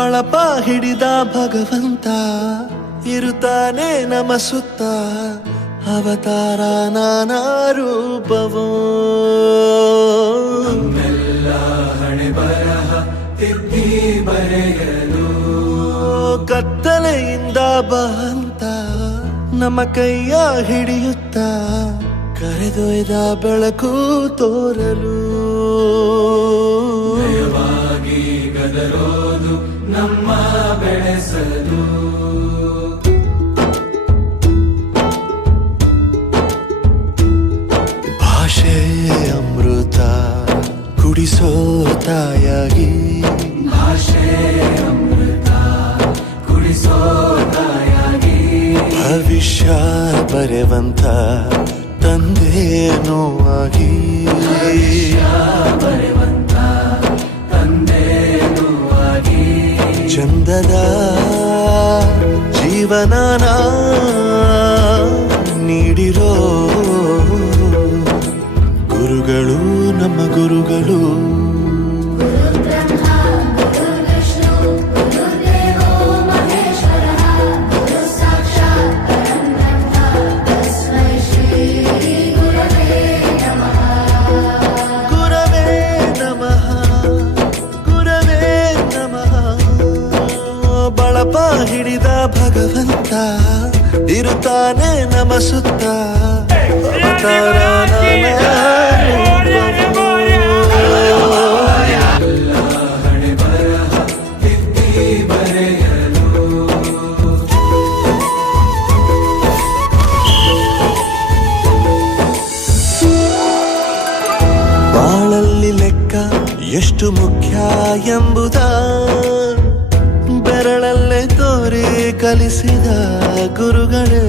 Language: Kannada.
ಬಳಪ ಹಿಡಿದ ಭಗವಂತ ಇರುತ್ತಾನೆ ನಮ ಸುತ್ತ ಅವತಾರ ನಾನಾ ರೂಪವೋ ನಮ್ಮೆಲ್ಲ ಹಣೆ ಬರಹ ತಿದ್ದಿ ಬರೆಯಲು ಕತ್ತಲೆಯಿಂದ ಬಂತ ನಮ್ಮ ಕೈಯ ಹಿಡಿಯುತ್ತ ಕರೆದೊಯ್ದ ಬೆಳಕು ತೋರಲು ಭಯವಾಗಿ ಗದರೋದು ನಮ್ಮ ಬೆಳೆಸಲು ಭಾಷೆ ಅಮೃತ ಕುಡಿಸೋ ತಾಯಾಗಿ ಭಾಷೆ ಅಮೃತ ಕುಡಿಸೋ ತಾಯಾಗಿ ಭವಿಷ್ಯ ಬರೆವಂತ ತಂದೇನೋ ಆಗಿ ಬರೆವಂತ ತಂದೇನೂ ಆಗಿ ಚಂದದ ಜೀವನನ ನೀಡಿರೋ ಗುರುಗಳು ನಮ್ಮ ಗುರುಗಳು ಬಳಪ ಹಿಡಿದ ಭಗವಂತ ಇರುತ್ತಾನೆ ನಮ ಸುತ್ತ ಅವತಾರ ನಾನಾ ರೂಪವೋ. ಹಣೆ ಬರಹ ತಿದ್ದಿ ಬರೆಯಲು ಬಾಳಲ್ಲಿ ಲೆಕ್ಕ ಎಷ್ಟು ಮುಖ್ಯ ಎಂಬುದ ಬೆರಳಲ್ಲೇ ತೋರಿ ಕಲಿಸಿದ ಗುರುಗಳೇ